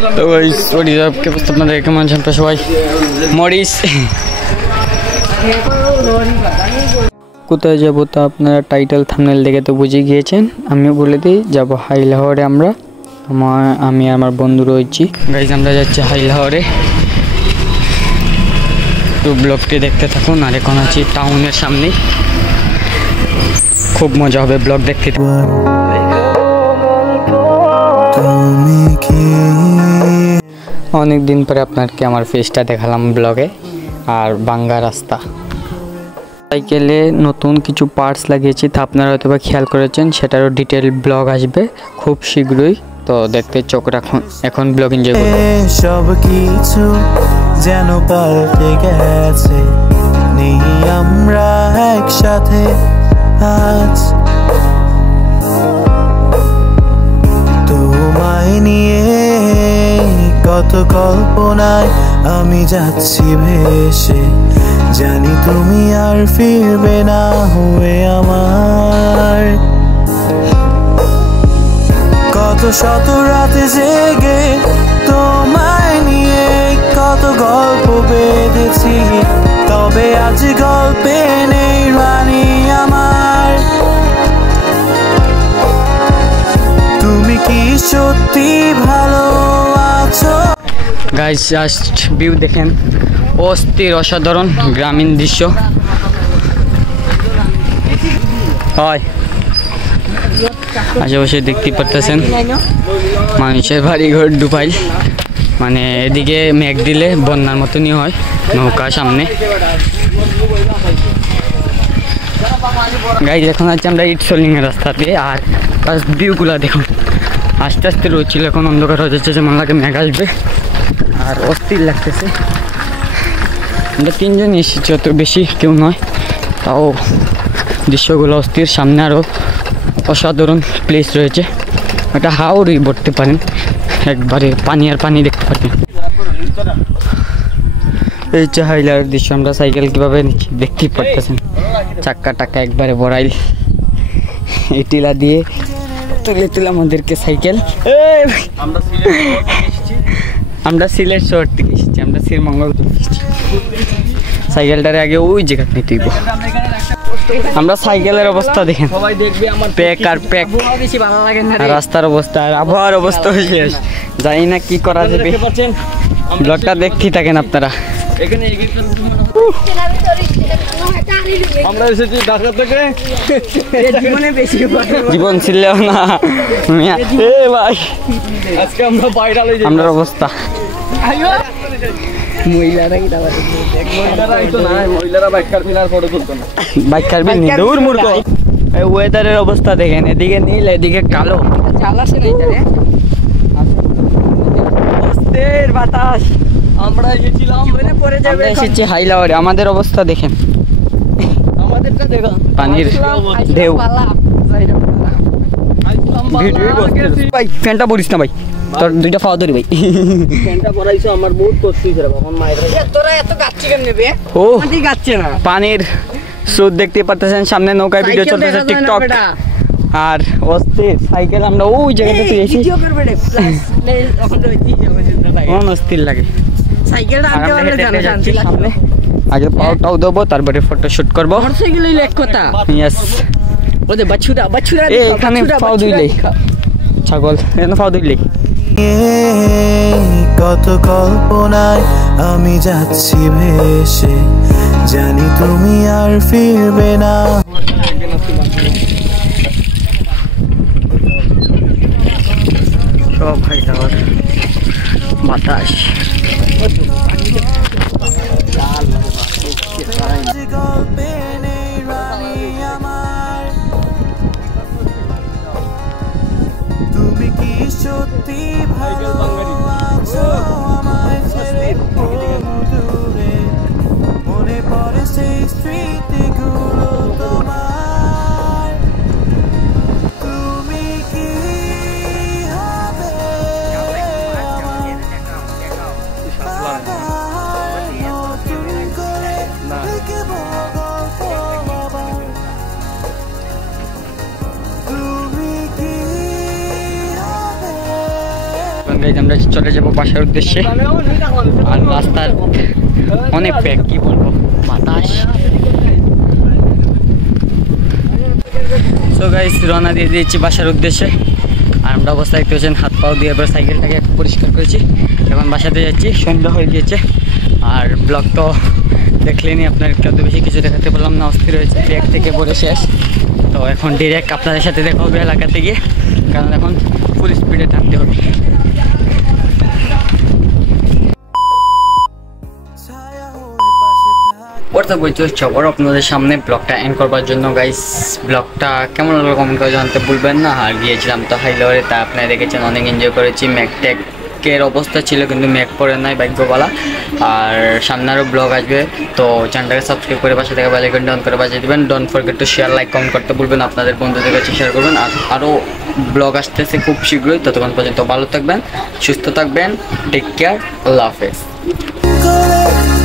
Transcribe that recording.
তো ওই কে আপনাদের কেমন আছেন সবাই? মরিস কোথায় যাবো তা আপনারা টাইটেল থাম্বনেল দেখে তো বুঝে গিয়েছেন। আমিও বলে দিই, যাবো হাইলাহরে। আমি আমার বন্ধু রয়েছি। গাইজ আমরা যাচ্ছি হাইলাহরে, তো ব্লগটি দেখতে থাকুন। আর এখন আছি টাউনের সামনে, খুব মজা হবে ব্লগ দেখতে। অনেক দিন পরে আপনাকে আমার ফেসটা দেখালাম ব্লগে। আর বাঙ্গা রাস্তা, সাইকেলে নতুন কিছু পার্টস লাগিয়েছি, তা আপনারা হয়তো বা খেয়াল করেছেন। সেটারও ডিটেল ব্লগ আসবে খুব শীঘ্রই, তো দেখতে চোখ রাখুন। এখন ব্লগ এনজয় করুন। সব কিছু যেন পাল্টে গেছে, নেই আমরা একসাথে আজ। তোমায় নিয়ে কত কল্পনায় আমি যাচ্ছি ভেসে, জানি তুমি আর ফিরবে না হয়ে আমার। কত শত রাতে জেগে তোমায় নিয়ে কত গল্প বেঁধেছি, তবে আজ গল্পে নেই রানী আমার। তুমি কি সত্যি ভালো আছো? গাইস জাস্ট ভিউ দেখেন, অস্থির অসাধারণ গ্রামীণ দৃশ্য। হয় আশেপাশে দেখতে পারতেছেন মানুষের বাড়িঘর ডুবাই, মানে এদিকে মেঘ দিলে বন্যার মতনই হয়, নৌকা সামনে। গাইজ এখন আছে আমরা ইটসলিংয়ের রাস্তাতে, আর ভিউগুলা দেখুন। আস্তে আস্তে রয়েছিল, এখন অন্ধকার হয়ে যাচ্ছে, যেমন লাগে মেঘ আসবে। আর অস্থির লাগতেছে। আমরা তিনজন এসেছি, অত বেশি কেউ নয়, তাও দৃশ্যগুলো অস্থির। সামনে আরও অসাধারণ প্লেস রয়েছে, একটা হাওড়ই বলতে পারেন, একবারে পানি আর পানি দেখতে পারবেন। এই যে হাইলার দৃশ্য, আমরা সাইকেল কীভাবে দেখতেই পারতেছেন, চাক্কা টাক্কা একবারে বড়াইল। এই টিলা দিয়ে তুলে তুলে আমাদেরকে সাইকেল। আমরা সিলেট শহর থেকে এসেছি, আমরা শ্রীমঙ্গল এসেছি। সাইকেলটারে আগে ওই জায়গাতে নিতে দিব। আমরা সাইকেলের অবস্থা দেখেন, প্যাক আর প্যাক। রাস্তার অবস্থা আর আবহাওয়ার অবস্থা শেষ, জানি না কি করা যাবে। ব্লগটা দেখতেই থাকেন আপনারা। আমরা এসেছি ঢাকা থেকে, জীবন ছিলেও না ভাই। আজকে আমরা ভাইরাল হয়ে যাই। আমার অবস্থা ওয়েদারের অবস্থা দেখেন, এদিকে নীল এদিকে কালো বাতাস। আমরা এসেছি হাইলাওয়ারে, আমাদের অবস্থা দেখেন, পানির ঢেউ। ভাই ফ্যানটা পড়িস না ভাই, তোর দুইটা খাওয়া ধরি ভাই। আমার বহুত কষ্ট হয়েছে এখন মায়ের। তোরা এত গাচ্ছি কেন নেবে? ও গাচ্ছে না, পানির স্রোত দেখতে পারতেছেন। সামনে নৌকায় ভিডিও চলতেছে, টিকটক। আর অস্থির সাইকেল আমরা ওই জায়গাতে পেয়েছি, অস্থির লাগে। সামনে আগে পাওয়াটাও দেবো, তারপরে ফটো শুট করবো। এখানে পাও দুইলে ছাগল, এখানে পাও দুইলে। কত কল্পনায় আমি যাচ্ছি ভেসে, জানি তুমি আর ফিরবে না। সব ভাই যাওয়ার বাতাস। তুমি কি সত্যি ভালো আছো আমায় ছেড়ে? দূরে মনে পড়ে সেই স্মৃতিগুলো তোমার। তুমি কি হবে নতুন করে লিখব গল্প আবার। গাইজ আমরা চলে যাবো বাসার উদ্দেশ্যে। আর রাস্তার অনেক প্যাক, কি বলবো, বাতাস। তো গাইজ রওনা দিয়ে দিয়েছি বাসার উদ্দেশ্যে। আর আমরা অবস্থা দেখতে পাচ্ছেন, হাত পাও দিয়ে এবার সাইকেলটাকে একটু পরিষ্কার করেছি। এখন বাসাতে যাচ্ছি, সন্ধ্যা হয়ে গিয়েছে। আর ব্লগ তো দেখলেনি, আপনার কত বেশি কিছু দেখাতে পারলাম না, অস্থির হয়েছে, ব্যাগ থেকে পরে শেষ। তো এখন ডিরেক্ট আপনাদের সাথে দেখা হবে এলাকাতে গিয়ে, কারণ এখন ফুল স্পিডে টানতে হবে। ছায়া হয়ে পাশে থাক ওটা বলতে হচ্ছে আবার আপনাদের সামনে ব্লগটা এন্ড করবার জন্য। গাইস ব্লগটা কেমন লাগলো কমেন্ট করে জানতে ভুলবেন না। আর গিয়েছিলাম তো হাইলাওয়ারে, তা আপনারা দেখেছেন অনেক এনজয় করেছি। ম্যাকটেকের অবস্থা ছিল কিন্তু ম্যাক পরে নাই, ভাগ্যবালা। আর সামনে আরও ব্লগ আসবে, তো চ্যানেলটাকে সাবস্ক্রাইব করে পাশে থেকে বেল আইকনটা অন করে বাজিয়ে দেবেন। Don't forget to share, like, comment করতে ভুলবেন, আপনাদের বন্ধুদের কাছে শেয়ার করবেন। আর আরও ব্লগ আসতেছে খুব শীঘ্রই, ততক্ষণ পর্যন্ত ভালো থাকবেন, সুস্থ থাকবেন, টেক কেয়ার, আল্লাহ হাফেজ। করে